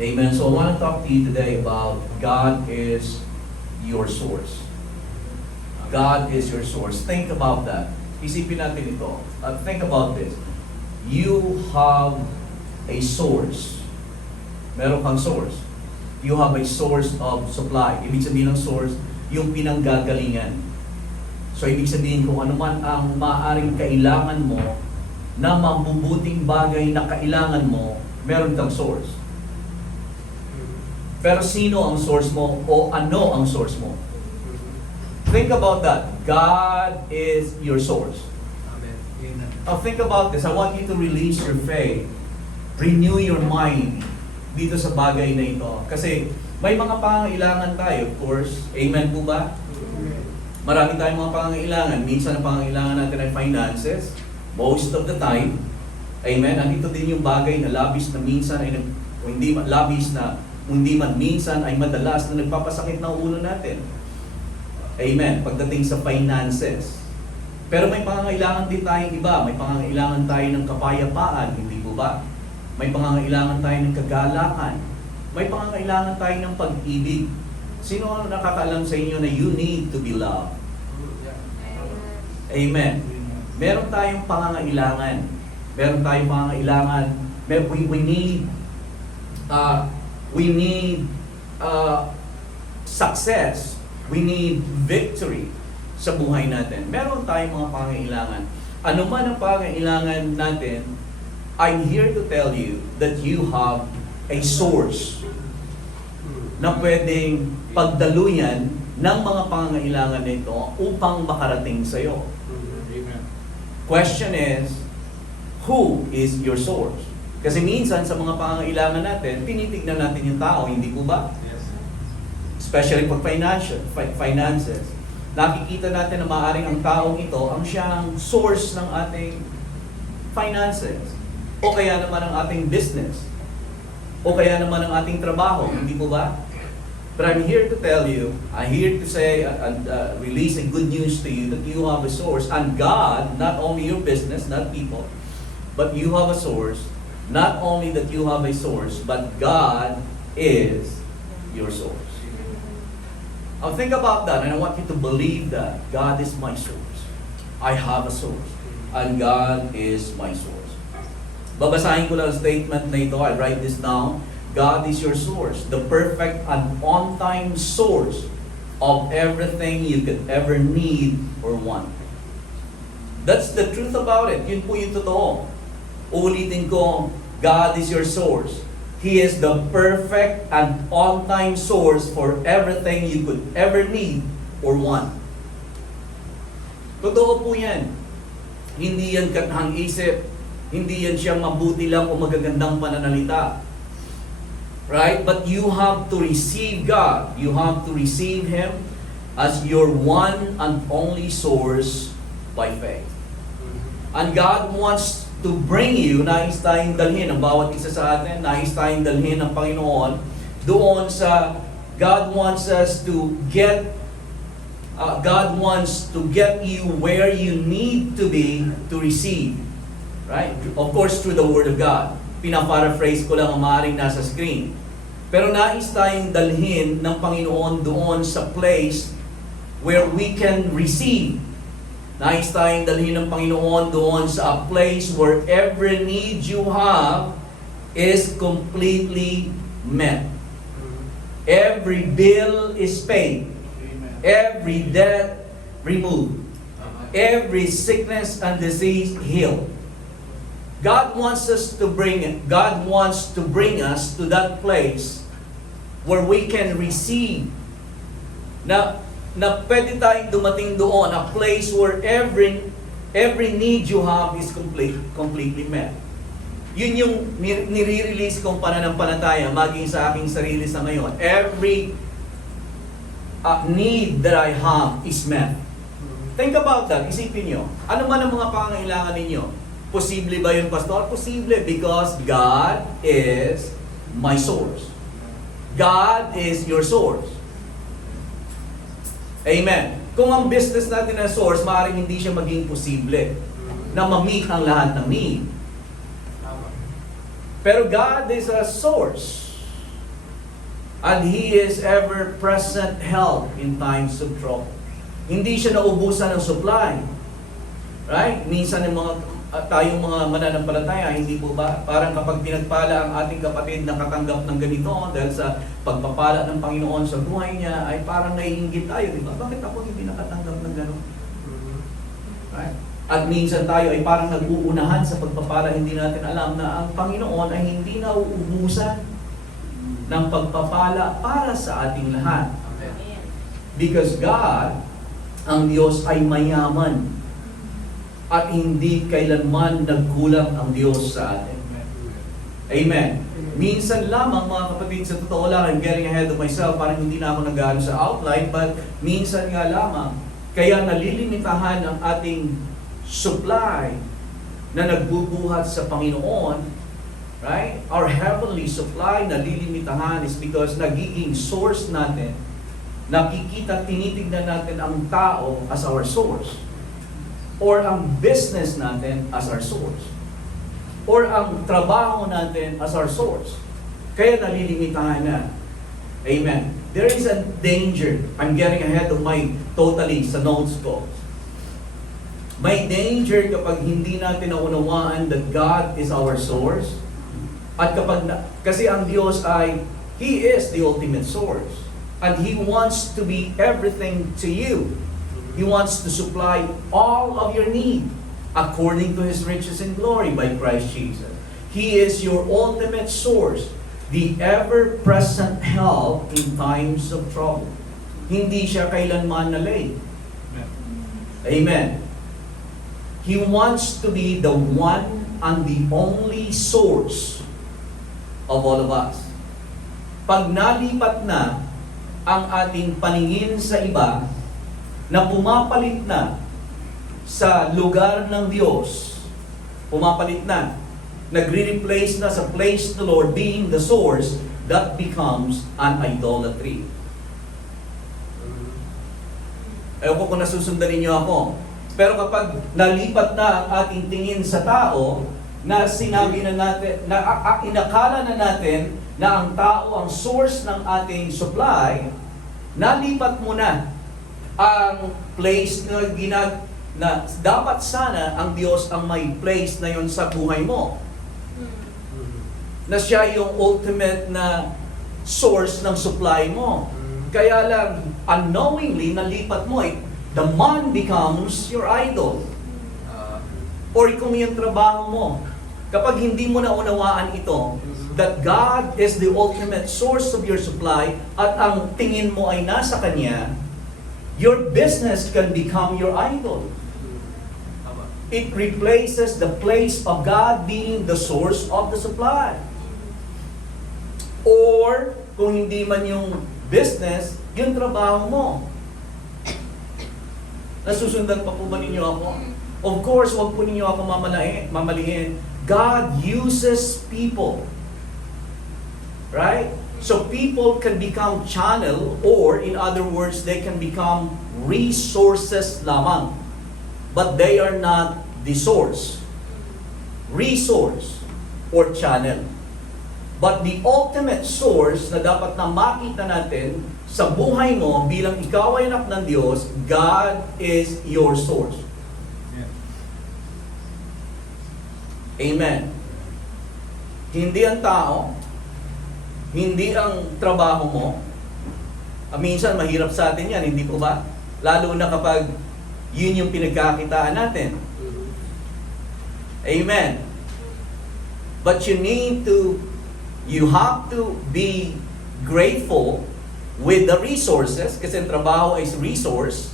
Amen. So I want to talk to you today about God is your source. God is your source. Think about that. Isipin natin ito. Think about this. You have a source. Meron kang source. You have a source of supply. Ibig sabihin ng source, yung pinanggagalingan. So ibig sabihin kung ano man ang maaaring kailangan mo, na mabubuting bagay na kailangan mo, meron kang source. Pero sino ang source mo o ano ang source mo? Think about that. God is your source. Amen. Amen. Now think about this. I want you to release your faith. Renew your mind dito sa bagay na ito. Kasi may mga pangangailangan tayo, of course. Amen po ba? Marami tayong mga pangangailangan. Minsan ang pangangailangan natin ay finances. Most of the time. Amen. Andito din yung bagay na labis na minsan ay hindi man labis na hindi man minsan ay madalas na nagpapasakit ng ulo natin. Amen. Pagdating sa finances. Pero may pangangailangan din tayong iba. May pangangailangan tayo ng kapayapaan, hindi po ba? May pangangailangan tayo ng kagalakan. May pangangailangan tayo ng pag-ibig. Sino ang nakakaalam sa inyo na you need to be loved? Amen. Meron tayong pangangailangan. Meron tayong pangangailangan. We need success. We need victory sa buhay natin. Meron tayong mga pangangailangan. Ano man ang pangangailangan natin, I'm here to tell you that you have a source na pwedeng pagdaluyan ng mga pangangailangan nito upang makarating sa iyo. Question is, who is your source? Kasi minsan sa mga pangangailangan natin, tinitignan natin yung tao, hindi po ba? Yes. Especially pag finances. Nakikita natin na maaaring ang taong ito ang siyang source ng ating finances. O kaya naman ang ating business. O kaya naman ang ating trabaho, hindi po ba? But I'm here to tell you, I'm here to say and release a good news to you that you have a source. And God, not only your business, not people, but you have a source. Not only that you have a source, but God is your source. Now think about that, and I want you to believe that God is my source. I have a source, and God is my source. Babasahin ko lang ang statement na ito. I write this down. God is your source, the perfect and on-time source of everything you could ever need or want. That's the truth about it. Yun po yung totoo. Ulitin ko, God is your source. He is the perfect and on-time source for everything you could ever need or want. Totoo po yan. Hindi yan katahang isip. Hindi yan siyang mabuti lang o magagandang pananalita. Right? But you have to receive God. You have to receive Him as your one and only source by faith. And God wants to bring you, nais tayong dalhin, ang bawat isa sa atin, nais tayong dalhin ng Panginoon doon sa God wants us to get God wants to get you where you need to be to receive. Right? Of course, through the Word of God. Pinaparaphrase ko lang ang maaaring nasa screen. Pero nais tayong dalhin ng Panginoon doon sa place where we can receive. Nais tayong dalhin ng Panginoon doon sa a place where every need you have is completely met. Every bill is paid. Every debt removed. Every sickness and disease healed. God wants us to bring us to that place where we can receive na pwede tayong dumating doon, a place where every need you have is completely met. Yun yung nire-release kong pananampalataya maging sa aking sarili sa ngayon. Every need that I have is met. Think about that. Isipin nyo. Ano man ang mga pangangailangan ninyo? Posible ba yun, Pastor? Posible because God is my source. God is your source. Amen. Kung ang business natin na source, maaaring hindi siya maging posible na ma-meet ang lahat ng need. Pero God is a source. And He is ever-present help in times of trouble. Hindi siya naubusan ng supply. Right? Minsan yung tayong mga mananampalataya, hindi po ba? Parang kapag pinagpala ang ating kapatid na katanggap ng ganito dahil sa pagpapala ng Panginoon sa buhay niya, ay parang naiinggit tayo, di ba? Bakit ako hindi nakatanggap ng gano'n? Right? At minsan tayo ay parang nag-uunahan sa pagpapala, hindi natin alam na ang Panginoon ay hindi nauubusan ng pagpapala para sa ating lahat. Because God, ang Diyos ay mayaman at hindi kailanman nagkulang ang Diyos sa atin. Amen. Minsan lamang mga kapatid, sa totoo lang, I'm getting ahead of myself, parang hindi na ako nag-aano sa outline, but minsan nga lamang, kaya nalilimitahan ang ating supply na nagbubuhat sa Panginoon, right? Our heavenly supply nalilimitahan is because nagiging source natin, nakikita, tinitignan natin ang tao as our source, or ang business natin as our source, or ang trabaho natin as our source. Kaya nalilimitahan na. Amen. There is a danger. I'm getting ahead of my totally sa notes ko. May danger kapag hindi natin naunawaan that God is our source. At kasi ang Diyos ay, He is the ultimate source. And He wants to be everything to you. He wants to supply all of your need according to His riches and glory by Christ Jesus. He is your ultimate source, the ever-present help in times of trouble. Hindi siya kailanman na late. Amen. He wants to be the one and the only source of all of us. Pag nalipat na ang ating paningin sa iba, na pumapalit na sa lugar ng Diyos, pumapalit na, nagre-replace na sa place the Lord being the source, that becomes an idolatry. Ewan ko kung nasusundan ninyo ako. Pero kapag nalipat na ang ating tingin sa tao, na sinabi na natin, na inakala na natin na ang tao ang source ng ating supply, nalipat mo na ang place na dapat sana ang Diyos ang may place na yon sa buhay mo. Na siya yung ultimate na source ng supply mo. Kaya lang, unknowingly, nalipat mo the man becomes your idol. Or kung yung trabaho mo, kapag hindi mo naunawaan ito, that God is the ultimate source of your supply at ang tingin mo ay nasa Kanya, your business can become your idol. It replaces the place of God being the source of the supply. Or, kung hindi man yung business, yung trabaho mo. Nasusundan pa po ba ninyo ako? Of course, wag po ninyo ako mamalihin. God uses people. Right? So people can become channel, or in other words, they can become resources lamang. But they are not the source. Resource or channel. But the ultimate source na dapat na makita natin sa buhay mo bilang ikaw ay anak ng Diyos, God is your source. Amen. Hindi ang tao, hindi ang trabaho mo. Minsan mahirap sa atin yan, hindi po ba? Lalo na kapag yun yung pinagkakitaan natin. Amen. But you have to be grateful with the resources, kasi ang trabaho is resource,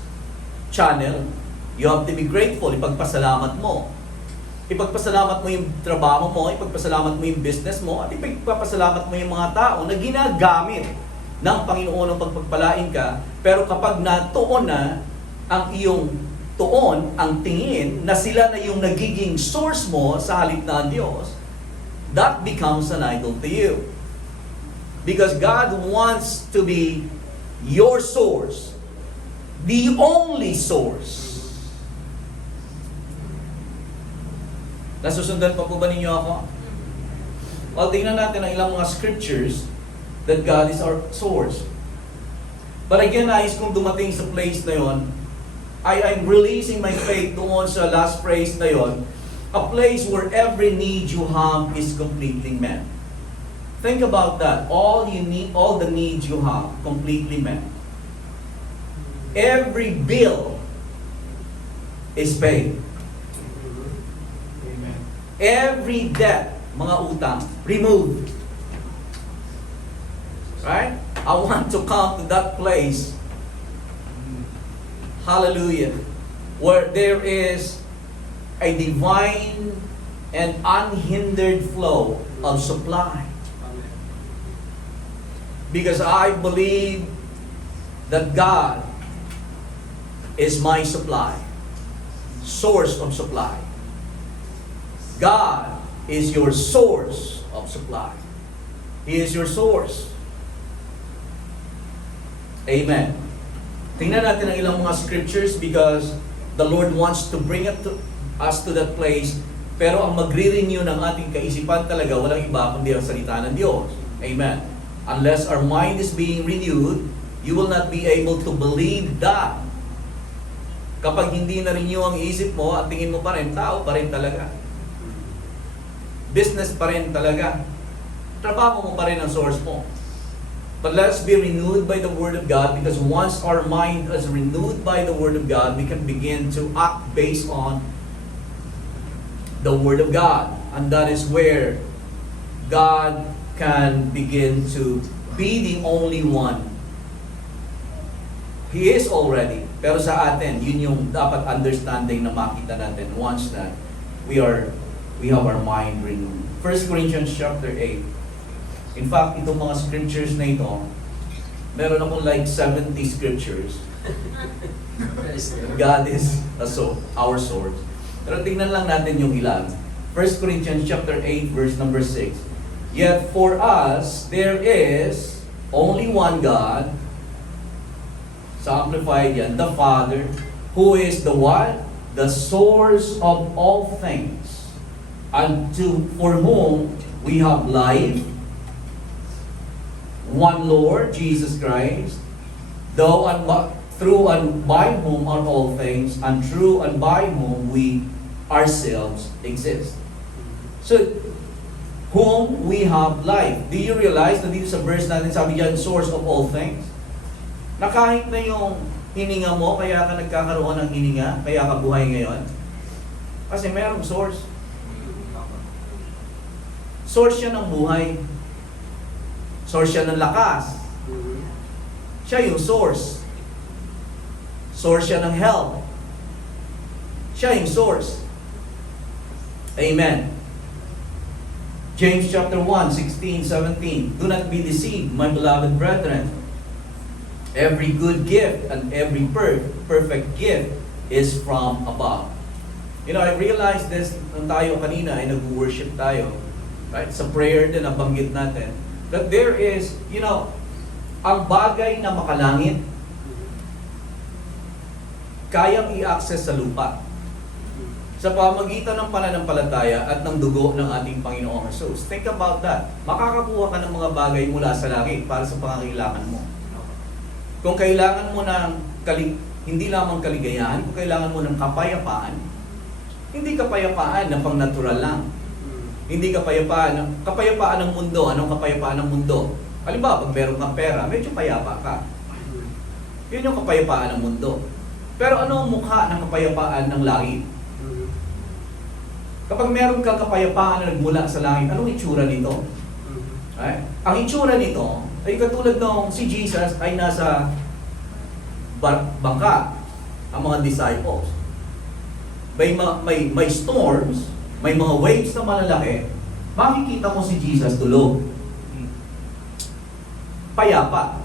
channel. You have to be grateful, ipagpasalamat mo. Ipagpasalamat mo yung trabaho mo, ipagpasalamat mo yung business mo, at ipagpasalamat mo yung mga tao na ginagamit ng Panginoon ng pagpagpalain ka. Pero kapag natuon na ang iyong tuon, ang tingin, na sila na yung nagiging source mo sa halip na ang Diyos, that becomes an idol to you. Because God wants to be your source, the only source. Nasusundan pa po ba ninyo ako? Well, tingnan natin ang ilang mga scriptures that God is our source. But again, nais kong dumating sa place na yon, I'm releasing my faith doon sa last phrase na yon, a place where every need you have is completely met. Think about that. All the needs you have, completely met. Every bill is paid. Amen. Every debt, mga utang, removed. Right? I want to come to that place. Hallelujah. Where there is a divine and unhindered flow of supply. Amen. Because I believe that God is my supply, source of supply. God is your source of supply. He is your source. Amen. Tingnan natin ang ilang mga scriptures because the Lord wants to bring us to that place. Pero ang magre-renew ng ating kaisipan talaga, walang iba kundi ang salita ng Diyos. Amen. Unless our mind is being renewed, you will not be able to believe that. Kapag hindi na-renew ang isip mo, at tingin mo pa rin, tao pa rin talaga. Business pa rin talaga. Trabaho mo pa rin ang source mo. But let's be renewed by the Word of God, because once our mind is renewed by the Word of God, we can begin to act based on the Word of God. And that is where God can begin to be the only one. He is already. Pero sa atin, yun yung dapat understanding na makita natin once that we have our mind renewed. 1 Corinthians chapter 8. In fact, itong mga scriptures na ito, meron akong like 70 scriptures. God is our source. Pero tingnan lang natin yung ilan. 1 Corinthians chapter 8 verse number 6. Yet for us, there is only one God, sa Amplified yan, the Father, who is the what? The source of all things, and for whom we have life, one Lord, Jesus Christ, through and by whom are all things, and through and by whom we ourselves exist. So, whom we have life. Do you realize na dito sa verse natin, sabi diyan, source of all things? Na kahit na yung hininga mo, kaya ka nagkakaroon ng hininga, kaya ka buhay ngayon, kasi mayroong source. Source siya ng buhay. Source siya ng lakas. Siya yung source. Source siya ng health. Siya yung source. Amen. James chapter 1, 16, 17. Do not be deceived, my beloved brethren. Every good gift and every perfect gift is from above. You know, I realized this nung tayo kanina ay nag-worship tayo. Right? Sa prayer din nabanggit natin. That there is, you know, ang bagay na makalangit, kayang i-access sa lupa. Sa pamagitan ng pananampalataya at ng dugo ng ating Panginoong Jesus. Think about that. Makakakuha ka ng mga bagay mula sa langit para sa pangangailangan mo. Kung kailangan mo ng hindi lamang kaligayahan, kung kailangan mo ng kapayapaan, hindi kapayapaan na pang-natural lang. Hindi kapayapaan ng mundo. Anong kapayapaan ng mundo? Halimbawa, pag meron kang pera, medyo payapa ka. Yun yung kapayapaan ng mundo. Pero ano ang mukha ng kapayapaan ng langit? Kapag meron kang kapayapaan na nagmula sa langit, anong itsura nito? Right? Ang itsura nito ay katulad nung si Jesus ay nasa bangka, ang mga disciples. May storms, may mga waves na malalaki, makikita mo si Jesus tulog. Payapa.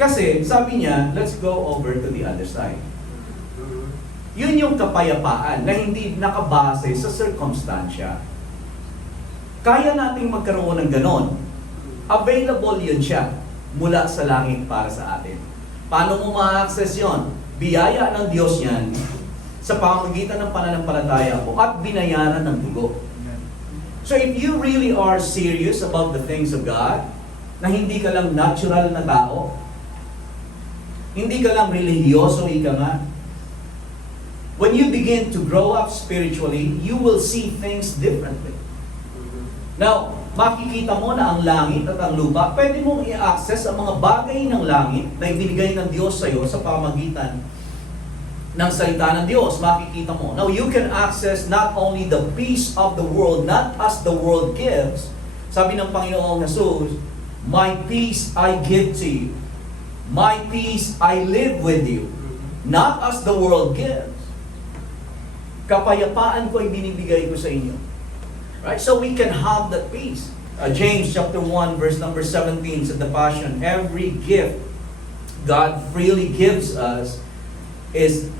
Kasi sabi niya, let's go over to the other side. Yun yung kapayapaan na hindi nakabase sa circumstansya. Kaya nating magkaroon ng ganon. Available yun siya mula sa langit para sa atin. Paano mo ma-access yun? Biyaya ng Diyos yan sa pamamagitan ng pananampalataya mo at binayaran ng dugo. So if you really are serious about the things of God, Na hindi ka lang natural na tao. Hindi ka lang religyoso, ika nga. When you begin to grow up spiritually, you will see things differently. Now, makikita mo na ang langit at ang lupa, pwede mong i-access ang mga bagay ng langit na ibinigay ng Diyos sa iyo sa pamagitan ng salita ng Diyos. Makikita mo. Now, you can access not only the peace of the world, not as the world gives. Sabi ng Panginoong Jesus, my peace I give to you. My peace I live with you. Not as the world gives. Kapayapaan ko ay binibigay ko sa inyo. Right? So we can have that peace. James chapter 1 verse number 17 sa the Passion, every gift God freely gives us is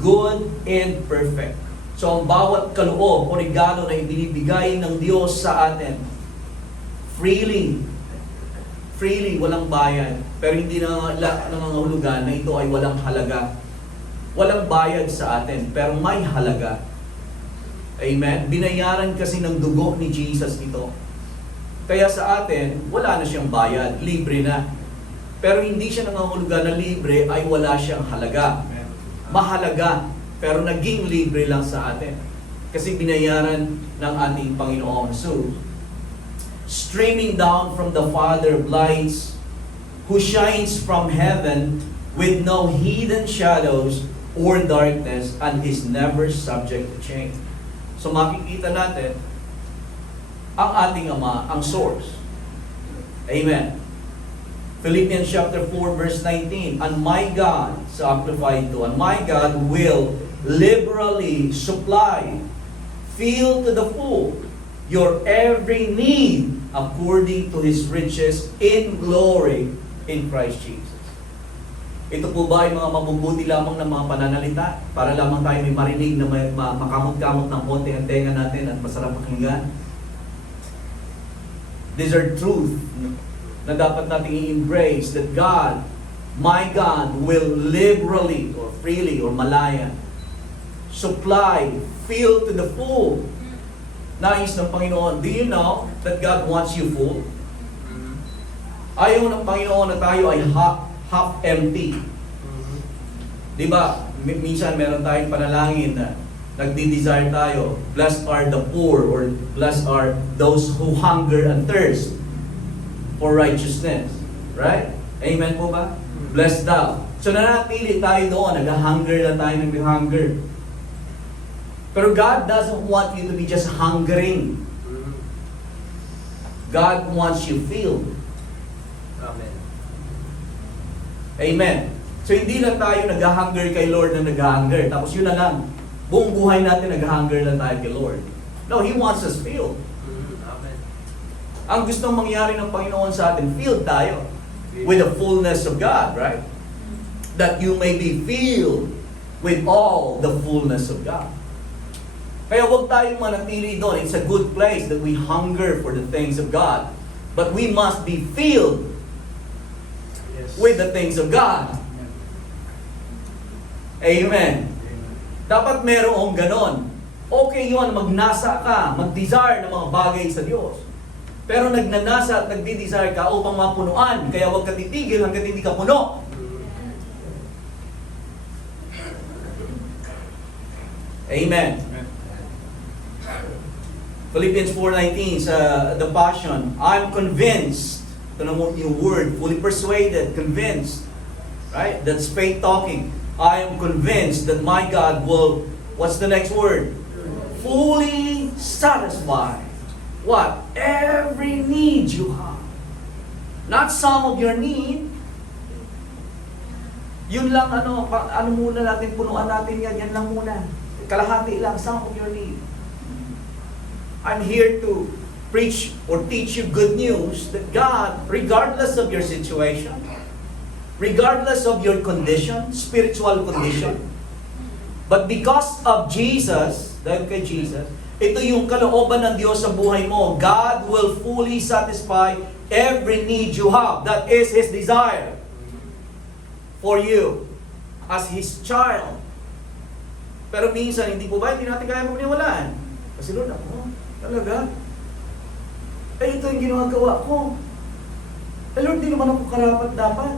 good and perfect. So ang bawat kaloob o regalo na ibinibigay ng Diyos sa atin, freely, walang bayad. Pero hindi na nangangahulugan na ito ay walang halaga. Walang bayad sa atin, pero may halaga. Amen? Binayaran kasi ng dugo ni Jesus ito. Kaya sa atin, wala na siyang bayad, libre na. Pero hindi siya nangangahulugan na libre ay wala siyang halaga. Mahalaga, pero naging libre lang sa atin. Kasi binayaran ng ating Panginoong Jesus. Streaming down from the Father of lights, who shines from heaven with no hidden shadows or darkness and is never subject to change. So makikita natin ang ating Ama, ang source. Amen. Philippians chapter 4 verse 19, and my God, sa Amplified 2, and my God will liberally supply, fill to the full, your every need according to His riches in glory in Christ Jesus. Ito po ba ay mga mabubuti lamang ng mga pananalita para lamang tayo may marinig na makamot-kamot ng konti ang tenga natin at masarap pakinggan? These are truth na dapat natin i-embrace, that God, my God, will liberally or freely or malaya supply, fill to the full. Nais ng Panginoon. Do you know that God wants you full? Ayaw ng Panginoon na tayo ay half empty. Di ba? Minsan meron tayong panalangin na nagdi-desire tayo, blessed are the poor, or blessed are those who hunger and thirst for righteousness. Right? Amen po ba? Blessed thou. So nanatili tayo doon, nag-hunger na tayo, nag-hunger. Pero God doesn't want you to be just hungering. God wants you filled. Amen. Amen. So hindi lang tayo nag-hunger kay Lord na nag-hunger. Tapos yun na lang. Buong buhay natin nag-hunger lang tayo kay Lord. No, He wants us filled. Amen. Ang gustong mangyari ng Panginoon sa atin, filled tayo with the fullness of God, right? That you may be filled with all the fullness of God. Kaya huwag tayong manatili doon. It's a good place that we hunger for the things of God. But we must be filled with the things of God. Amen. Dapat merong ganon. Okay yun, magnasa ka, mag-desire ng mga bagay sa Diyos. Pero nagnanasa at nagdi-desire ka upang mapunuan. Kaya huwag ka titigil hanggang hindi ka puno. Amen. Philippians 4:19 sa the Passion, I'm convinced, ito na mo yung word, fully persuaded, convinced, right? That's faith talking. I am convinced that my God will, what's the next word? Fully satisfy. What? Every need you have. Not some of your need. Yun lang ano muna natin, punuan natin yan lang muna. Kalahati lang, some of your need. I'm here to preach or teach you good news that God, regardless of your situation, regardless of your condition, spiritual condition, but because of Jesus, dahil kay Jesus, ito yung kalooban ng Diyos sa buhay mo. God will fully satisfy every need you have. That is His desire for you as His child. Pero minsan, hindi po ba, hindi natin kaya paniwalaan. Kasi Lord, ako, talaga? Eh, ito yung ginagawa ko. Lord, di naman ako karapat dapat.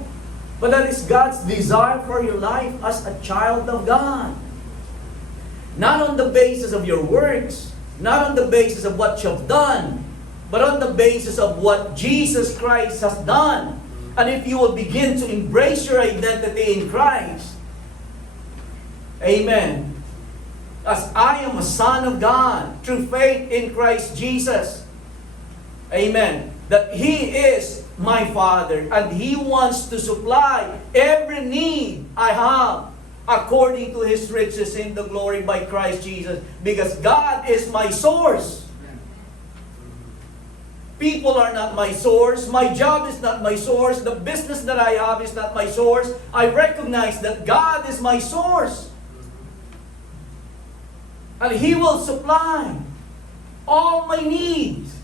But that is God's desire for your life as a child of God. Not on the basis of your works, not on the basis of what you've done, but on the basis of what Jesus Christ has done. And if you will begin to embrace your identity in Christ, amen, as I am a son of God through faith in Christ Jesus, amen, that He is my Father and He wants to supply every need I have according to His riches in the glory by Christ Jesus, because God is my source. People are not my source. My job is not my source. The business that I have is not my source. I recognize that God is my source. And He will supply all my needs.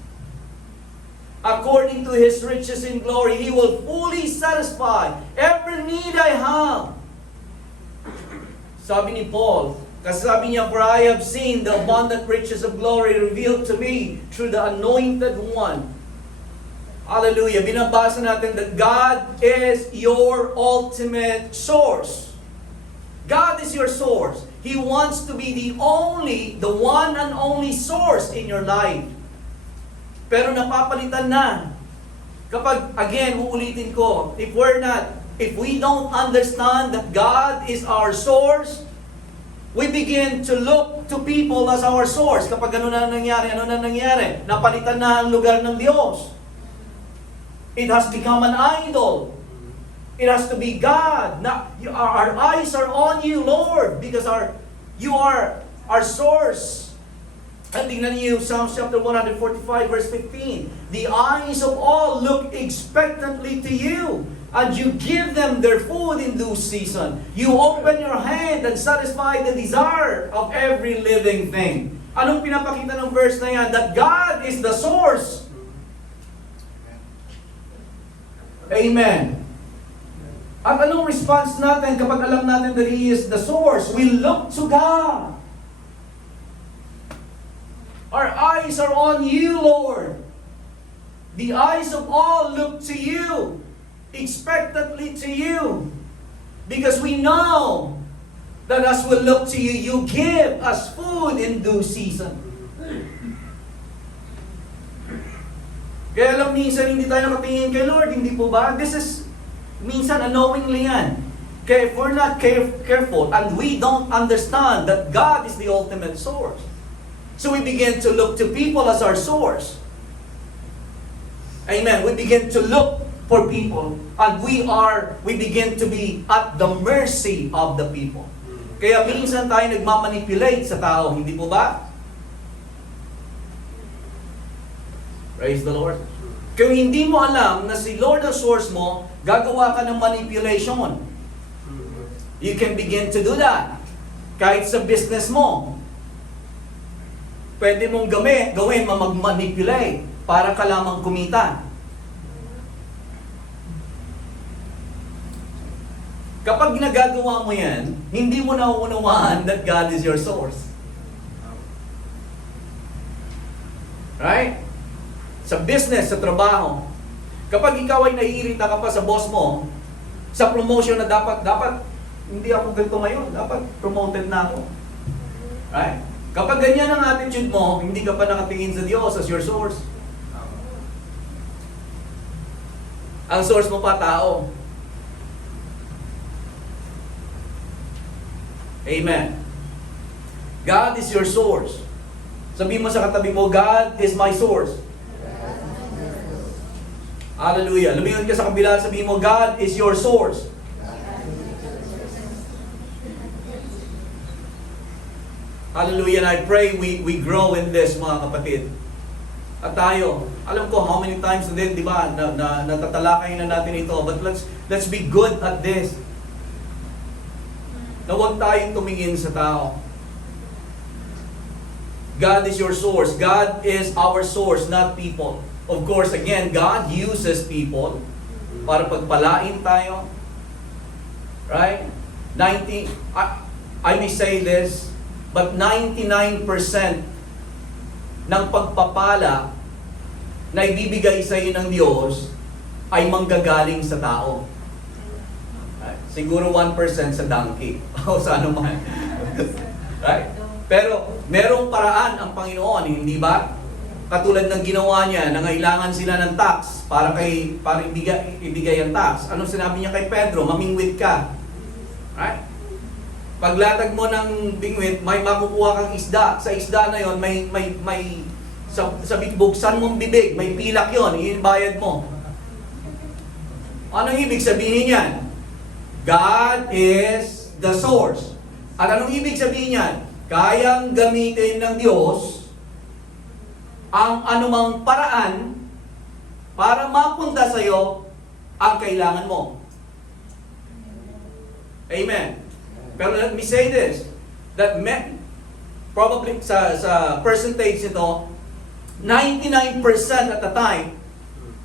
According to His riches in glory, He will fully satisfy every need I have. Sabi ni Paul, kasi sabi niya, for I have seen the abundant riches of glory revealed to me through the anointed one. Hallelujah. Binabasa natin that God is your ultimate source. God is your source. He wants to be the one and only source in your life. Pero napapalitan na. Kapag, again, uulitin ko, if we don't understand that God is our source, we begin to look to people as our source. Kapag ano na nangyari? Napalitan na ang lugar ng Diyos. It has become an idol. It has to be God. Now, our eyes are on you, Lord, because you are our source. At tingnan niyo Psalms chapter 145 verse 15. The eyes of all look expectantly to you, and you give them their food in due season. You open your hand and satisfy the desire of every living thing. Anong pinapakita ng verse na yan? That God is the source. Amen. At anong response natin kapag alam natin that He is the source? We look to God. Our eyes are on you, Lord. The eyes of all look to you, expectantly to you, because we know that as we look to you, you give us food in due season. Kaya lang minsan hindi tayo nakatingin kay Lord, hindi po ba? This is minsan unknowingly yan. Kaya if we're not careful and we don't understand that God is the ultimate source, so we begin to look to people as our source. Amen. We begin to look for people and we begin to be at the mercy of the people. Kaya minsan tayo nagmamanipulate sa tao, hindi po ba? Praise the Lord. Kung hindi mo alam na si Lord ang source mo, gagawa ka ng manipulation. You can begin to do that. Kahit sa business mo. Pwede mong gawin mag-manipulate para ka lamang kumita. Kapag nagagawa mo yan, hindi mo nauunawaan that God is your source. Right? Sa business, sa trabaho. Kapag ikaw ay naiirita ka pa sa boss mo, sa promotion na dapat, hindi ako ganito ngayon, dapat promoted na ako. Right? Kapag ganyan ang attitude mo, hindi ka pa nakatingin sa Diyos as your source. Ang source mo pa, tao. Amen. God is your source. Sabihin mo sa katabi mo, God is my source. Hallelujah. Lumingon ka sa kabila, sabihin mo, God is your source. Hallelujah. And I pray we grow in this, mga kapatid. At tayo, alam ko how many times na din, di ba, natatalakay na natin ito, but let's be good at this. Na huwag tayong tumingin sa tao. God is your source. God is our source, not people. Of course, again, God uses people para pagpalain tayo. Right? I may say this, but 99% ng pagpapala na ibibigay sa iyo ng Diyos ay manggagaling sa tao. Right? Siguro 1% sa donkey o sa ano man. Right? Pero merong paraan ang Panginoon, hindi ba? Katulad ng ginawa niya, nangailangan sila ng tax para ibigay ang tax. Ano sinabi niya kay Pedro? Mamingwit ka. Right? Paglatag mo ng bingwit, may makukuha kang isda. Sa isda na yon, may sa buksan mong bibig, may pilak yon, ibayad mo. Anong ibig sabihin yan? God is the source. At anong ibig sabihin yan? Kayang gamitin ng Diyos ang anumang paraan para mapunta sa iyo ang kailangan mo. Amen. Pero let me say this, that probably sa percentage nito, 99% at the time,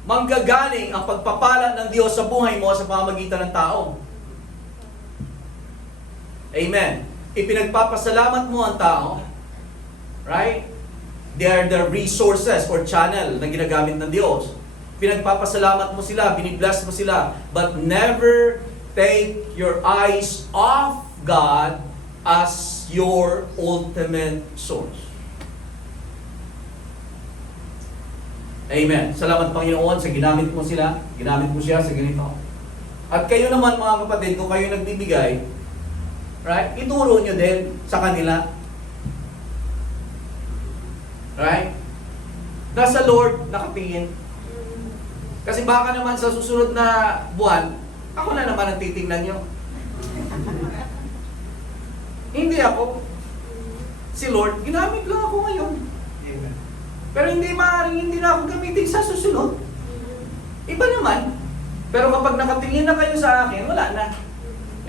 manggagaling ang pagpapala ng Diyos sa buhay mo sa pamamagitan ng tao. Amen. Ipinagpapasalamat mo ang tao, right? They are the resources or channel na ginagamit ng Diyos. Pinagpapasalamat mo sila, binibless mo sila, but never take your eyes off God as your ultimate source. Amen. Salamat Panginoon sa ginamit mo sila, ginamit mo siya sa ganito. At kayo naman mga kapatid, kung kayo nagbibigay, right, ituro nyo din sa kanila. Right? Nasa Lord nakatingin. Kasi baka naman sa susunod na buwan, ako na naman ang titingnan nyo. Hindi ako. Si Lord, ginamit lang ako ngayon. Amen. Pero hindi maaaring hindi na ako gamitin sa susunod. Iba naman. Pero kapag nakatingin na kayo sa akin, wala na.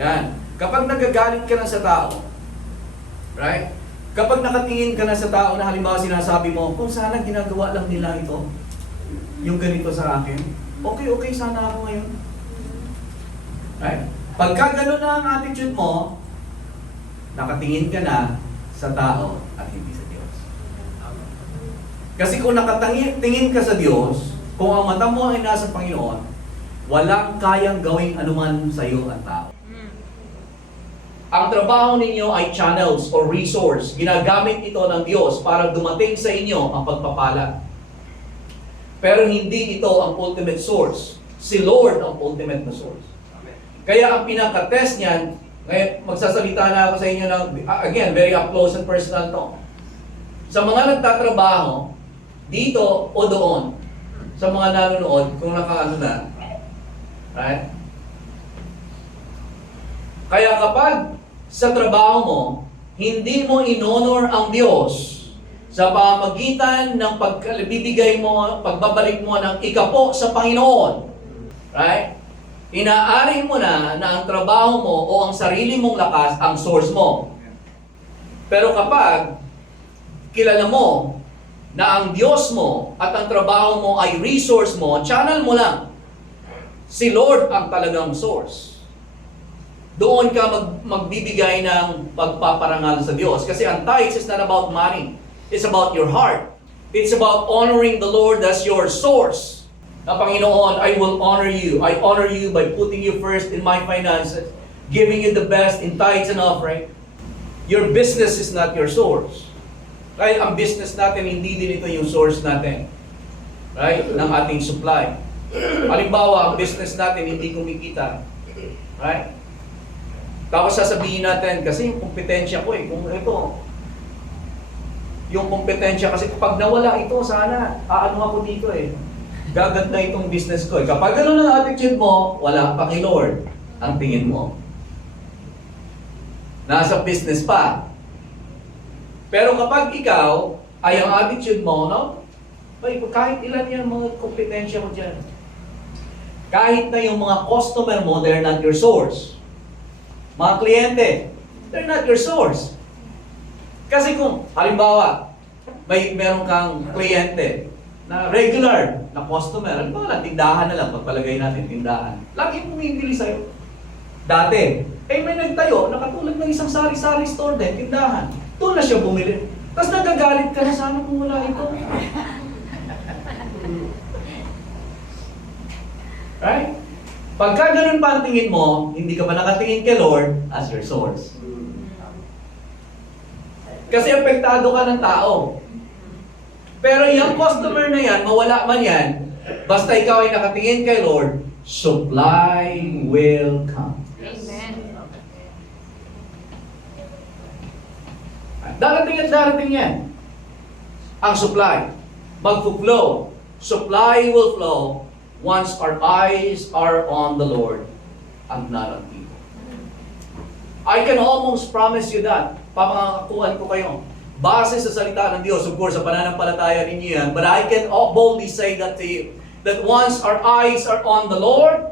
Yan. Kapag nagagalit ka na sa tao, right? Kapag nakatingin ka na sa tao na halimbawa sinasabi mo, kung sana ginagawa lang nila ito, yung ganito sa akin, okay sana ako ngayon. Right? Pagka gano'n na ang attitude mo, nakatingin ka na sa tao at hindi sa Diyos. Kasi kung nakatingin ka sa Diyos, kung ang mata mo ay nasa Panginoon, walang kayang gawing anuman sa iyo ang tao. Ang trabaho ninyo ay channels or resource. Ginagamit ito ng Diyos para dumating sa inyo ang pagpapala. Pero hindi ito ang ultimate source. Si Lord ang ultimate na source. Kaya ang pinaka-test niyan, ngayon magsasalita na ako sa inyo ng, again, very up close and personal to. Sa mga nagtatrabaho, dito o doon, sa mga nanonood, kung nakaano na, right? Kaya kapag sa trabaho mo, hindi mo inonor ang Diyos sa pamamagitan ng pagbibigay mo, pagbabalik mo ng ikapo sa Panginoon, right? Inaari mo na ang trabaho mo o ang sarili mong lakas ang source mo. Pero kapag kilala mo na ang Diyos mo at ang trabaho mo ay resource mo, channel mo lang. Si Lord ang talagang source. Doon ka magbibigay ng pagpaparangal sa Diyos. Kasi ang tithes is not about money. It's about your heart. It's about honoring the Lord as your source. Na Panginoon, I will honor you. I honor you by putting you first in my finances, giving you the best in tithes and offering. Your business is not your source. Right? Ang business natin, hindi din ito yung source natin. Right? Ng ating supply. Halimbawa, ang business natin hindi kumikita. Right? Tapos sasabihin natin, kasi yung kompetensya ko kung ito, yung kompetensya, kasi kapag nawala ito, sana, aano ako dito gaganda itong business ko Kapag gano'n ang attitude mo, wala pa kay Lord ang tingin mo. Nasa business pa. Pero kapag ikaw, ay ang attitude mo, no? Kahit ilan yan mga kompetensya mo dyan. Kahit na yung mga customer mo, they're not your source. Mga kliyente, they're not your source. Kasi kung, halimbawa, meron kang kliyente na regular na customer, halimbawa, tindahan na lang, pagpalagay natin, tindahan. Lagi pumipili sa'yo. Dati, may nagtayo na katulad ng isang sari-sari store din, tindahan. Doon na siya bumili. Tapos nagagalit ka na, sana kung wala ito. Right? Pagka ganun pa ang tingin mo, hindi ka pa nakatingin kay Lord as your source. Kasi apektado ka ng tao. Pero yung customer na yan, mawala man yan, basta ikaw ay nakatingin kay Lord, supply will come. Amen. Darating at darating yan. Ang supply. Magpo-flow. Supply will flow once our eyes are on the Lord and not on people. I can almost promise you that. Papangakakuhan ko kayo. Base sa salita ng Diyos, of course, sa pananampalataya ninyo yan, but I can boldly say that to you, that once our eyes are on the Lord,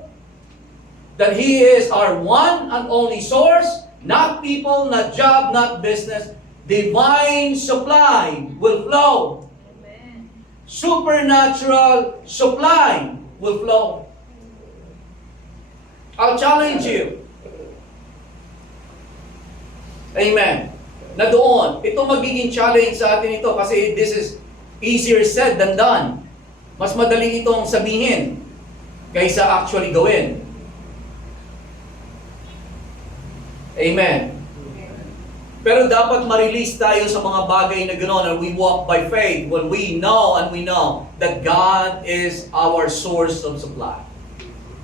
that He is our one and only source, not people, not job, not business, divine supply will flow. Amen. Supernatural supply will flow. I'll challenge you. Amen. Na doon, ito magiging challenge sa atin ito kasi this is easier said than done. Mas madali itong sabihin kaysa actually gawin. Amen. Pero dapat ma-release tayo sa mga bagay na gano'n and we walk by faith when we know that God is our source of supply.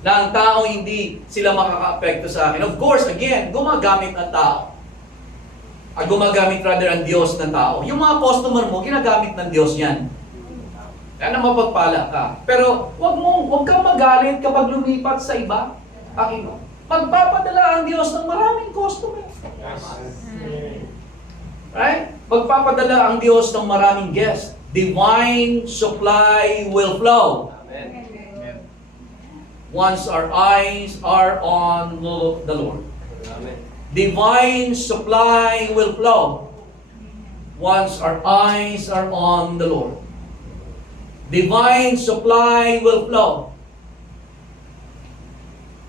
Na ang tao hindi sila makaka-apekto sa akin. Of course, again, gumagamit ang tao. Gumagamit rather ang Diyos ng tao. Yung mga customer mo, ginagamit ng Diyos yan. Kaya na mapagpala ka. Pero wag kang magalit kapag lumipat sa iba. Akin mo. Magpapadala ang Diyos ng maraming customer. Right? Magpapadala ang Diyos ng maraming guests. Divine supply will flow. Amen. Once our eyes are on the Lord. Amen. Divine supply will flow once our eyes are on the Lord. Divine supply will flow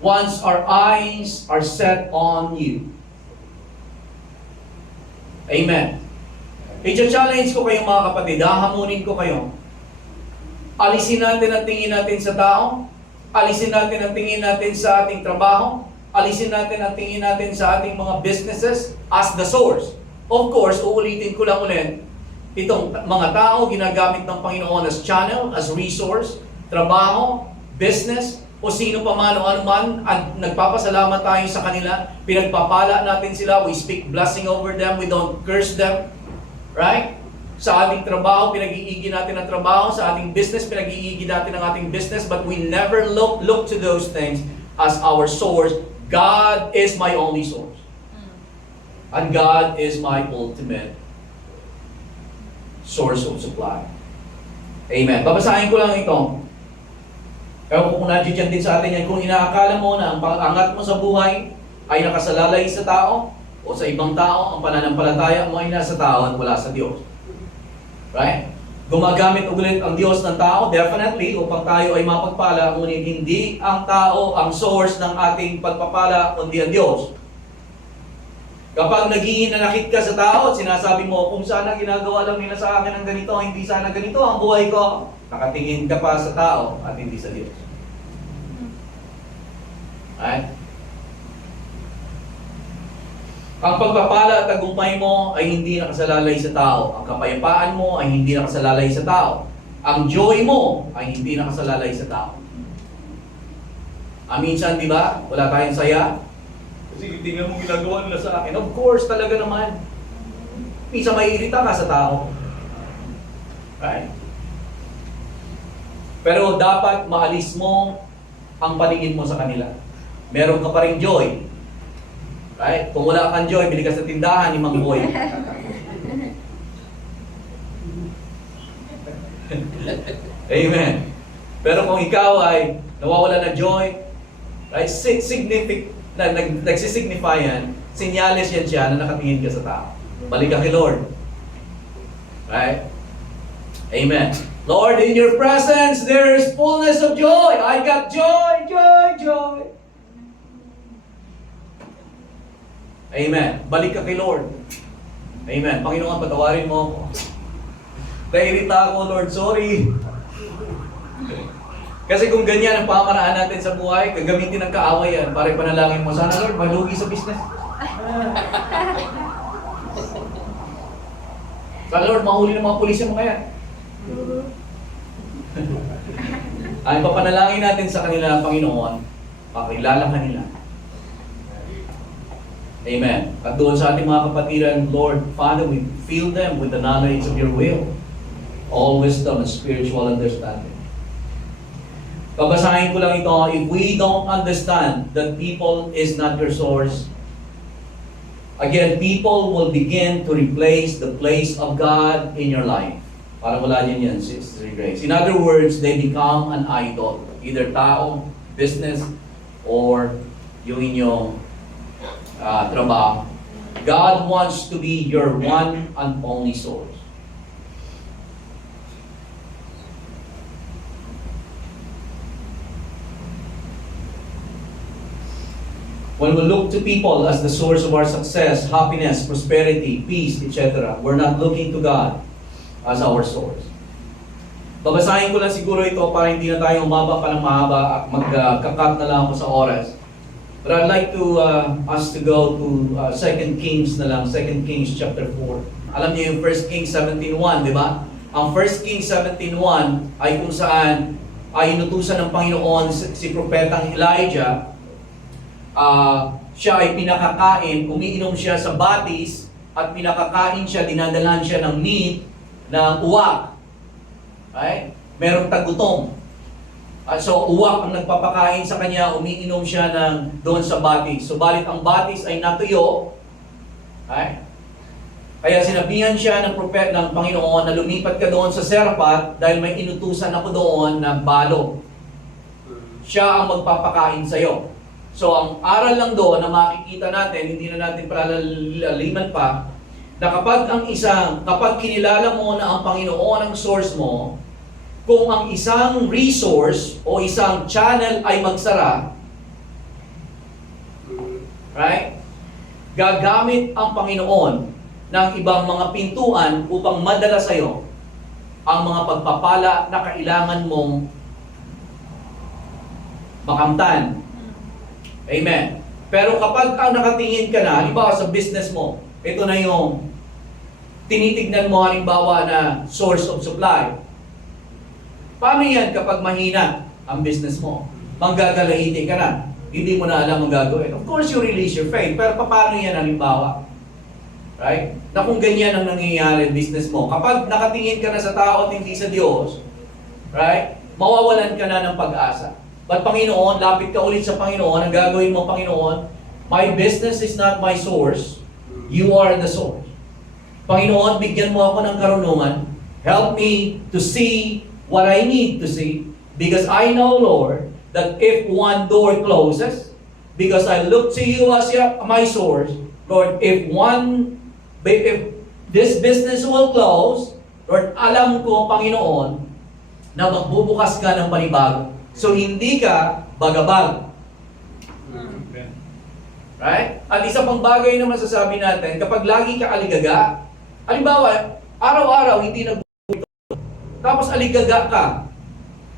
once our eyes are set on you. Amen. I-challenge ko kayo mga kapatid, hahamunin ko kayo. Alisin natin ang tingin natin sa tao, alisin natin ang tingin natin sa ating trabaho, alisin natin ang tingin natin sa ating mga businesses as the source. Of course, uulitin ko lang ulit, itong mga tao ginagamit ng Panginoon as channel, as resource, trabaho, business, o sino pa man o anuman, at nagpapasalamat tayo sa kanila, pinagpapala natin sila, we speak blessing over them, we don't curse them, right? Sa ating trabaho, pinag-iigi natin ang trabaho, sa ating business, pinag-iigi natin ang ating business, but we never look to those things as our source. God is my only source. And God is my ultimate source of supply. Amen. Babasahin ko lang ito. Ewan ko kung nandiyan din sa atin yan. Kung inaakala mo na ang pag-angat mo sa buhay ay nakasalalay sa tao o sa ibang tao, ang pananampalataya mo ay nasa tao at wala sa Diyos. Right? Gumagamit ulit ang Diyos ng tao, definitely, upang tayo ay mapagpala, ngunit hindi ang tao ang source ng ating pagpapala, kundi ang Diyos. Kapag naghihinanakit ka sa tao at sinasabi mo, kung sana ginagawa lang nila sa akin ang ganito, hindi sana ganito ang buhay ko, nakatingin ka pa sa tao at hindi sa Diyos. Right? Ang pagpapala at tagumpay mo ay hindi nakasalalay sa tao. Ang kapayapaan mo ay hindi nakasalalay sa tao. Ang joy mo ay hindi nakasalalay sa tao. Minsan, di ba? Wala tayong saya. Kasi tingnan mo ginagawa nila sa akin. Of course, talaga naman. Minsan maiirita ka sa tao. Right? Pero dapat maalis mo ang paningin mo sa kanila. Meron ka pa rin joy. Right? Kung wala kang joy, bili ka sa tindahan ni Mang Boy. Amen. Pero kung ikaw ay nawawala ng joy, right? Nagsisignify yan, sinyales yan siya na nakatingin ka sa tao. Balik ka kay Lord. Right? Amen. Lord, in your presence, there is fullness of joy. I got joy, joy, joy. Amen. Balik ka kay Lord. Amen. Panginoon, patawarin mo ako. Nairita ako, Lord. Sorry. Kasi kung ganyan ang pamaraan natin sa buhay, gagamitin ng kaaway yan para ipanalangin mo, sana Lord, malugi sa business. Sana Lord, mahuli ng mga pulis yung mga yan. Ang papanalangin natin sa kanila, Panginoon, pakilala ka nila. Amen. At doon sa ating mga kapatiran, Lord, Father, we fill them with the knowledge of your will. All wisdom and spiritual understanding. Babasahin ko lang ito, if we don't understand that people is not your source, again, people will begin to replace the place of God in your life. Parang wala din yan, Sister Grace. In other words, they become an idol. Either tao, business, or yung inyong trabaho. God wants to be your one and only source. When we look to people as the source of our success, happiness, prosperity, peace, etc., we're not looking to God as our source. Babasahin ko lang siguro ito para hindi na tayo umaba pa ng mahaba at magkakat na lang ako sa oras. But I'd like to us to go to 2 Kings na lang, 2 Kings chapter 4. Alam niyo yung 1 Kings 17:1, di ba? Ang 1 Kings 17:1 ay kung saan ay inutusan ng Panginoon si Propetang Elijah. Siya ay pinakakain, umiinom siya sa batis, at pinakakain siya, dinadalhan siya ng meat, ng uwak. Right? Merong tagutom. So uwak ang nagpapakain sa kanya, umiinom siya ng doon sa batis. Subalit ang batis ay natuyo. Right? Kaya sinabihan siya ng Panginoon na lumipat ka doon sa Seraphat dahil may inutusan ako doon na balo. Siya ang magpapakain sa iyo. So, ang aral lang doon na makikita natin, hindi na natin palaliman pa, na kapag kinilala mo na ang Panginoon ang source mo, kung ang isang resource o isang channel ay magsara, right? Gagamit ang Panginoon ng ibang mga pintuan upang madala sa iyo ang mga pagpapala na kailangan mong makamtan. Amen. Pero kapag ang nakatingin ka na, halimbawa sa business mo, ito na yung tinitignan mo halimbawa na source of supply. Paano yan kapag mahina ang business mo? Manggagalaiti ka na. Hindi mo na alam ang gagawin. Of course, you release your faith. Pero paano yan halimbawa? Right? Na kung ganyan ang nangyayari business mo, kapag nakatingin ka na sa tao at hindi sa Diyos, right? Mawawalan ka na ng pag-asa. But Panginoon, lapit ka ulit sa Panginoon. Ang gagawin mo, Panginoon, my business is not my source. You are the source. Panginoon, bigyan mo ako ng karunungan. Help me to see what I need to see. Because I know, Lord, that if one door closes, because I look to you as my source, Lord, if this business will close, Lord, alam ko, Panginoon, na magbubukas ka ng panibago. So, hindi ka bagabag. Right? At isa pang bagay na masasabi natin, kapag lagi ka aligaga, halimbawa, araw-araw hindi nag-ito, tapos aligaga ka.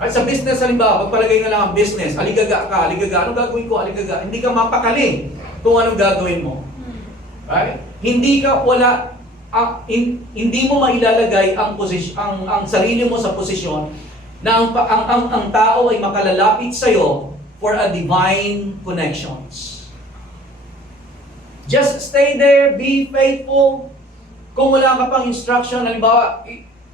At sa business, halimbawa, pagpalagay na lang ang business, aligaga ka, aligaga. Anong gagawin ko? Aligaga. Hindi ka mapakali kung anong gagawin mo. Right? Hindi ka hindi mo mailalagay ang sarili mo sa posisyon na ang tao ay makalalapit sa iyo for a divine connections. Just stay there, be faithful. Kung wala ka pang instruction, halimbawa,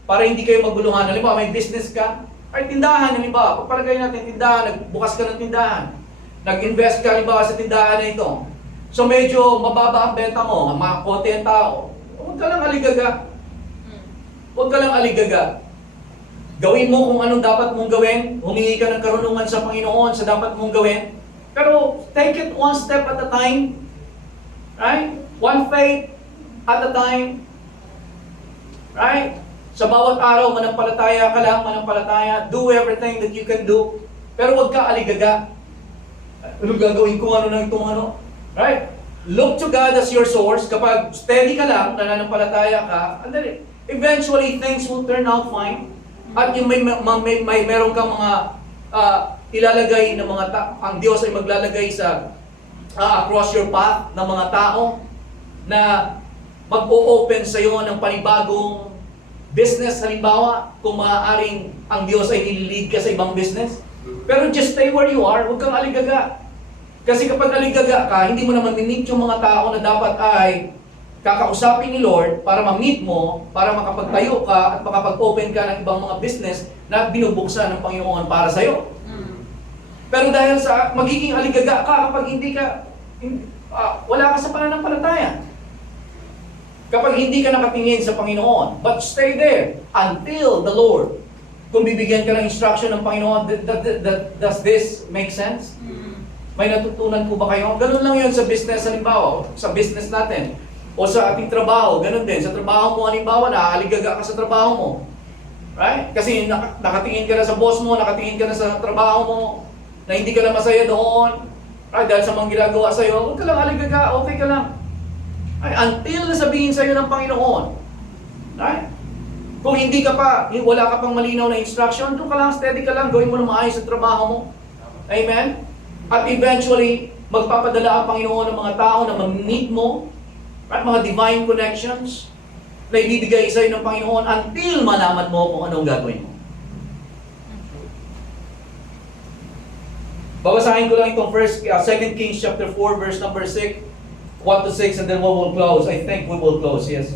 para hindi kayo maguluhan, halimbawa may business ka, ay tindahan, halimbawa, pagpalagay natin tindahan, nagbukas ka ng tindahan, nag-invest ka halimbawa sa tindahan na ito. So medyo mababa ang benta mo, mga konti ang tao. Huwag ka lang aligaga. Huwag ka lang aligaga. Gawin mo kung anong dapat mong gawin. Humingi ka ng karunungan sa Panginoon sa dapat mong gawin. Pero take it one step at a time. Right? One faith at a time. Right? Sa bawat araw, manampalataya ka lang, manampalataya. Do everything that you can do. Pero huwag ka aligaga. Ano gagawin ko? Ano na itong ano? Right? Look to God as your source. Kapag steady ka lang, nananampalataya ka, andali, eventually things will turn out fine. At yung may meron kang mga ilalagay ng mga ang Diyos ay maglalagay sa across your path ng mga tao na mag-o-open sa iyo ng panibagong business. Halimbawa, kung maaaring ang Diyos ay nililid ka sa ibang business. Pero just stay where you are, huwag kang aligaga. Kasi kapag aligaga ka, hindi mo naman minit yung mga tao na dapat ay kakausapin ni Lord para ma-meet mo, para makapagtayo ka at makapag-open ka ng ibang mga business na binubuksan ng Panginoon para sa iyo. Pero dahil sa magiging aligaga ka kapag wala ka sa pananampalataya. Kapag hindi ka nakatingin sa Panginoon, but stay there until the Lord. Kung bibigyan ka ng instruction ng Panginoon, does this make sense? May natutunan po ba kayo? Ganun lang yun sa business, halimbawa, sa business natin. O sa ating trabaho, ganun din. Sa trabaho mo, halimbawa, naaligaga ka sa trabaho mo. Right? Kasi nakatingin ka na sa boss mo, nakatingin ka na sa trabaho mo, na hindi ka na masaya doon. Right? Dahil sa mga ginagawa sa'yo, huwag ka lang aligaga, okay ka lang. Right? Until nasabihin sa'yo ng Panginoon. Right? Kung hindi ka pa, wala ka pang malinaw na instruction, doon ka lang, steady ka lang, gawin mo na maayos sa trabaho mo. Amen? At eventually, magpapadala ang Panginoon ng mga tao na mag-meet mo, right? Mga divine connections na ibibigay sa'yo ng Panginoon until malaman mo kung anong gagawin mo. Babasahin ko lang itong 2 Kings chapter 4, verse number 6, 1 to 6, and then we will close. I think we will close, yes.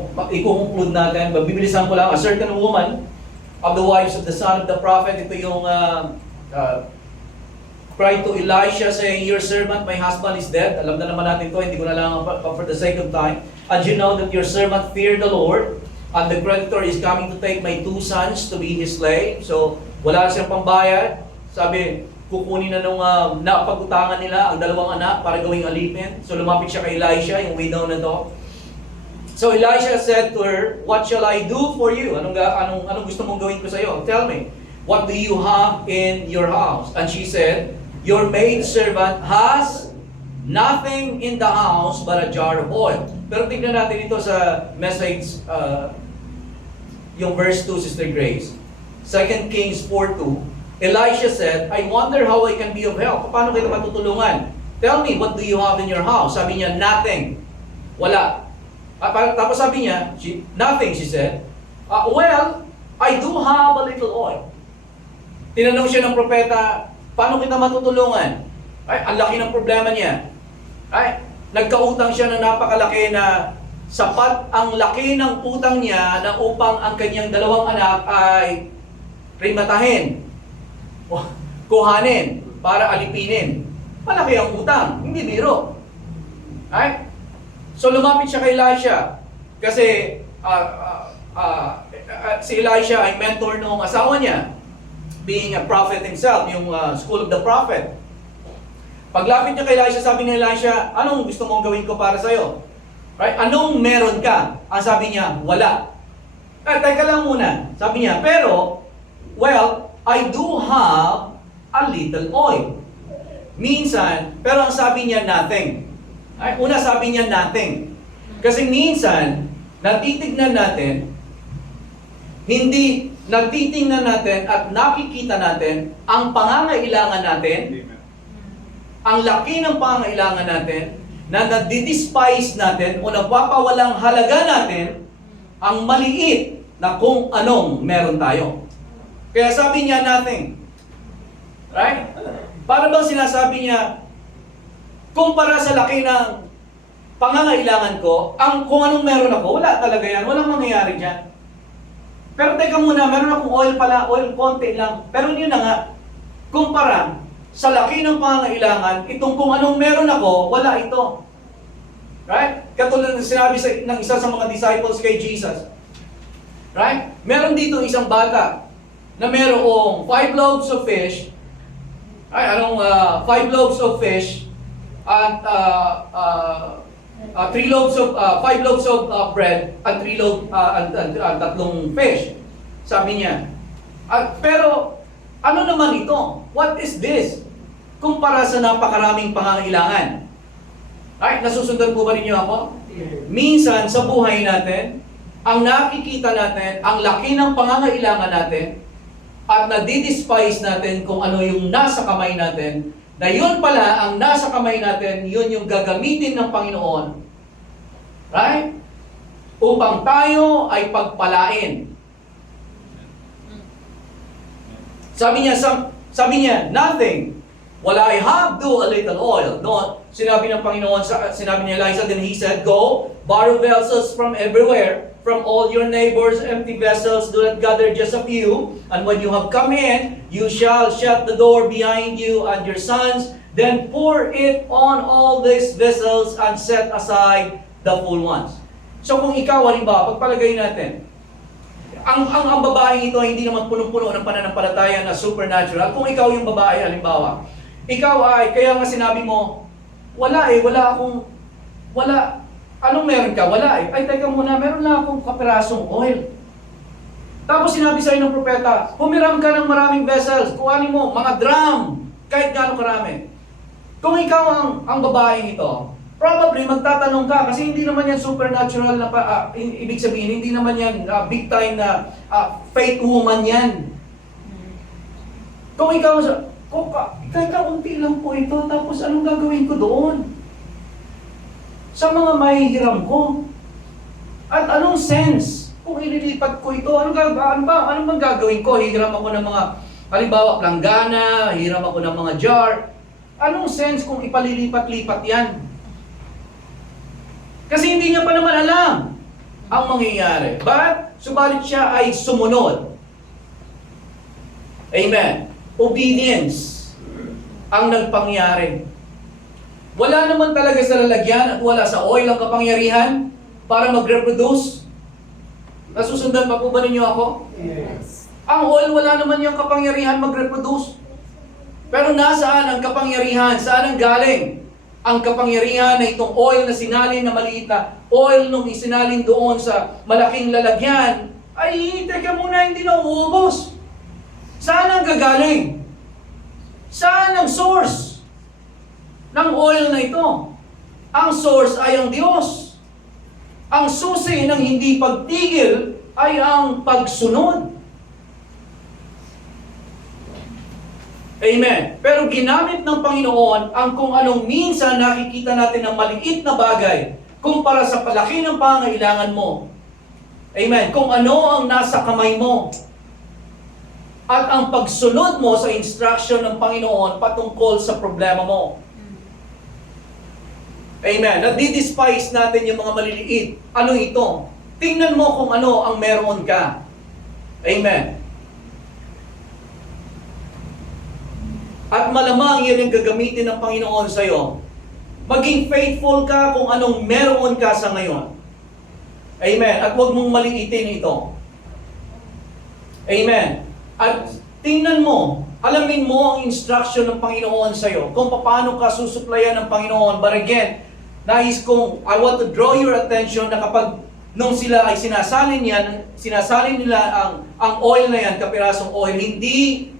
I-conclude natin, bibilisan ko lang, a certain woman of the wives of the son of the prophet, ito yung cried to Elisha saying, your servant, my husband is dead. Alam na naman natin ito, hindi ko na lang for the sake of time. And you know that your servant feared the Lord, and the creditor is coming to take my 2 sons to be his slave. So, wala siyang pambayad. Sabi, kukunin na nung napag-utangan nila ang 2 anak para gawing alipin. So, lumapit siya kay Elisha, yung widow na to. So Elisha said to her, what shall I do for you? Anong gusto mong gawin ko sa iyo? Tell me, what do you have in your house? And she said, your maidservant has nothing in the house but a jar of oil. Pero tignan natin ito sa message, yung verse 2, Sister Grace. 2 Kings 4:2. Elisha said, I wonder how I can be of help. Paano kita matutulungan? Tell me, what do you have in your house? Sabi niya, nothing. Wala. Tapos sabi niya, nothing, she said. Well, I do have a little oil. Tinanong siya ng propeta, paano kita matutulungan? Ay, ang laki ng problema niya. Ay, nagkautang siya na napakalaki na sapat ang laki ng utang niya na upang ang kanyang 2 anak ay rimatahin, kuhanin, para alipinin. Malaki ang utang, hindi biro. Ay, so lumapit siya kay Elisha kasi si Elisha ay mentor nung asawa niya, being a prophet himself, yung school of the prophet. Paglapit niya kay Elisha, sabi ni Elisha, anong gusto mong gawin ko para sa'yo? Right? Anong meron ka? Ang sabi niya, wala. Teka lang muna. Sabi niya, pero, well, I do have a little oil. Minsan, pero ang sabi niya, nothing. Ay, una sabi niya nothing. Kasi minsan, natitignan natin, hindi natitingnan natin at nakikita natin ang pangangailangan natin, ang laki ng pangangailangan natin, na nadi-despise natin o napapawalang halaga natin ang maliit na kung anong meron tayo. Kaya sabi niya nothing. Right? Para bang sinasabi niya, kumpara sa laki ng pangangailangan ko, kung anong meron ako, wala talaga yan. Walang mangyayari dyan. Pero teka muna, meron akong oil pala, oil konti lang. Pero yun na nga, kumpara sa laki ng pangangailangan, itong kung anong meron ako, wala ito. Right? Katulad ng sinabi ng isa sa mga disciples kay Jesus. Right? Meron dito isang bata na merong 5 loaves of fish, 5 loaves of fish, at 5 loaves of bread at 3 fish. Sabi niya. Pero ano naman ito? What is this? Kumpara sa napakaraming pangangailangan. Ay, nasusundan po ba ninyo ako? Minsan sa buhay natin, ang nakikita natin, ang laki ng pangangailangan natin, at nadidespise natin kung ano yung nasa kamay natin, na yun pala, ang nasa kamay natin, yun yung gagamitin ng Panginoon. Right? Upang tayo ay pagpalain. Sabi niya, nothing. While I have do a little oil. No, sinabi ng Panginoon, sinabi ni Elijah, then he said, go, borrow vessels from everywhere, from all your neighbors, empty vessels, do not gather just a few. And when you have come in, you shall shut the door behind you and your sons, then pour it on all these vessels and set aside the full ones. So kung ikaw, halimbawa, pagpalagay natin, ang babaeng ito hindi naman punong-puno ng pananampalataya na supernatural. Kung ikaw yung babae, halimbawa, ikaw ay, kaya nga sinabi mo, wala, anong meron ka? Wala eh. Ay, teka muna, meron na akong kapirasong oil. Tapos sinabi sa'yo ng propeta, humiram ka ng maraming vessels, kuhanin mo, mga drum, kahit gaano karami. Kung ikaw ang babaeng ito, probably magtatanong ka, kasi hindi naman yan supernatural na, ibig sabihin, hindi naman yan big time na faith woman yan. Kung ikaw, kahit kaunti lang po ito, tapos anong gagawin ko doon? Sa mga mahihiram ko. At anong sense kung ililipat ko ito? Ano bang gagawin ko? Hihiram ako ng mga, halimbawa, planggana, hihiram ako ng mga jar. Anong sense kung ipalilipat-lipat yan? Kasi hindi niya pa naman alam ang mangyayari. Subalit siya ay sumunod. Amen. Obedience ang nagpangyari. Wala naman talaga sa lalagyan at wala sa oil ang kapangyarihan para mag-reproduce. Nasusundan pa po ba ninyo ako? Yes. Ang oil, wala naman yung kapangyarihan mag-reproduce. Pero nasaan ang kapangyarihan? Saan ang galing? Ang kapangyarihan na itong oil na sinalin na maliit na oil nung isinalin doon sa malaking lalagyan, ay, teka muna, hindi na uubos. Saan ang gagaling? Saan ang source ng oil na ito? Ang source ay ang Diyos. Ang susi ng hindi pagtigil ay ang pagsunod. Amen. Pero ginamit ng Panginoon ang kung anong minsan nakikita natin ng maliit na bagay kumpara sa palaki ng pangailangan mo. Amen. Kung ano ang nasa kamay mo. At ang pagsunod mo sa instruction ng Panginoon patungkol sa problema mo. Amen. Nadidespise natin yung mga maliliit. Ano ito? Tingnan mo kung ano ang meron ka. Amen. At malamang yan yung gagamitin ng Panginoon sa iyo. Maging faithful ka kung anong meron ka sa ngayon. Amen. At huwag mong maliitin ito. Amen. At tingnan mo, alamin mo ang instruction ng Panginoon sa iyo kung paano ka susuplayan ng Panginoon. But again, nais kong, I want to draw your attention na kapag nung sila ay sinasalin nila ang oil na yan, kapirasong oil, hindi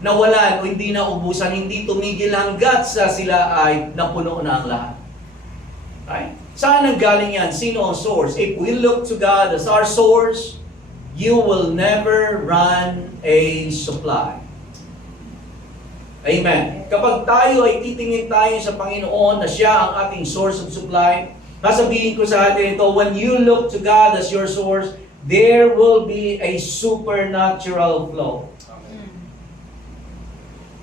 nawalan o hindi naubusan, hindi tumigil hanggat sa sila ay napuno na ang lahat. Right? Saan ang galing yan? Sino ang source? If we look to God as our source, you will never run a supply. Amen. Kapag tayo ay titingin tayo sa Panginoon na siya ang ating source of supply, sasabihin ko sa atin ito, when you look to God as your source, there will be a supernatural flow.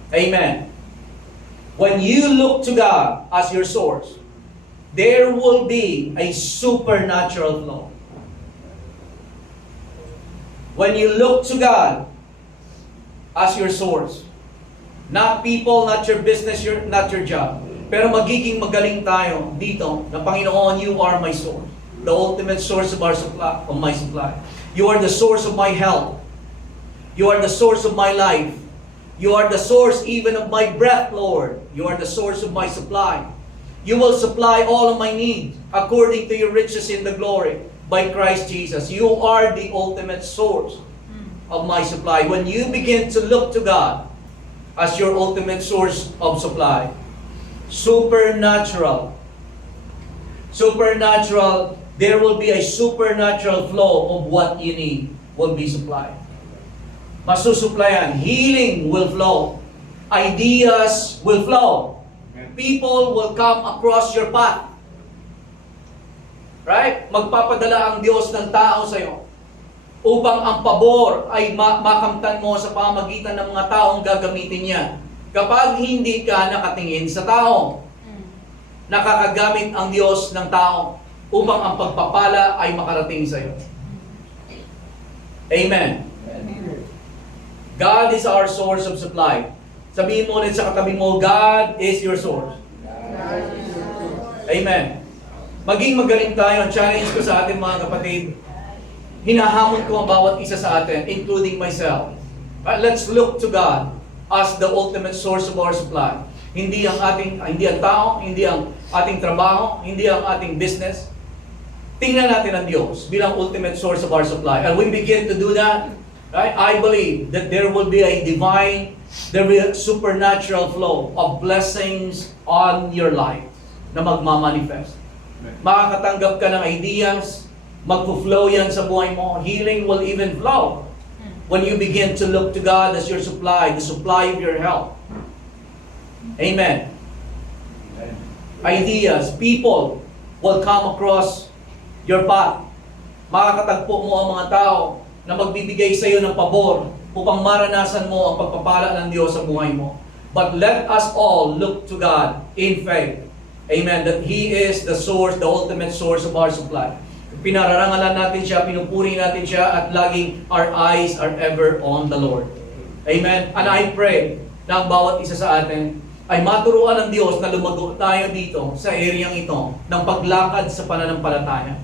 Amen. When you look to God as your source, there will be a supernatural flow. When you look to God as your source, not people, not your business, not your job, pero magiging magaling tayo dito na Panginoon, you are my source. The ultimate source of my supply. You are the source of my health. You are the source of my life. You are the source even of my breath, Lord. You are the source of my supply. You will supply all of my needs according to your riches in the glory by Christ Jesus. You are the ultimate source of my supply. When you begin to look to God as your ultimate source of supply, supernatural, there will be a supernatural flow of what you need will be supplied. masusuplayan. Healing will flow. Ideas will flow. People will come across your path. Right? Magpapadala ang Diyos ng tao sa iyo upang ang pabor ay makamtan mo sa pamagitan ng mga taong gagamitin niya. Kapag hindi ka nakatingin sa tao, nakakagamit ang Diyos ng tao upang ang pagpapala ay makarating sa iyo. Amen. God is our source of supply. Sabihin mo ulit sa katabi mo, God is your source. Amen. Maging magaling tayo. Ang challenge ko sa atin mga kapatid, hinahamon ko ang bawat isa sa atin, including myself. Let's look to God as the ultimate source of our supply. Hindi ang tao, hindi ang ating trabaho, hindi ang ating business. Tingnan natin ang Diyos bilang ultimate source of our supply. And we begin to do that, right? I believe that there will be a supernatural flow of blessings on your life na magmamanifest. Makakatanggap ka ng ideas, magpo-flow yan sa buhay mo. Healing will even flow when you begin to look to God as your supply, the supply of your health. Amen. Ideas, people will come across your path. Makakatagpo mo ang mga tao na magbibigay sa iyo ng pabor upang maranasan mo ang pagpapala ng Diyos sa buhay mo. But let us all look to God in faith. Amen. That He is the source, the ultimate source of our supply. Pinararangalan natin siya, pinupuri natin siya, at laging our eyes are ever on the Lord. Amen. And I pray na ang bawat isa sa atin ay maturuan ng Diyos na lumago tayo dito sa areang ito ng paglakad sa pananampalataya.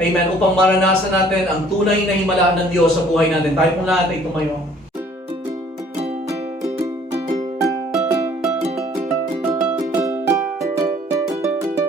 Amen. Upang maranasan natin ang tunay na himala ng Diyos sa buhay natin. Tayo po lahat ay tumayo.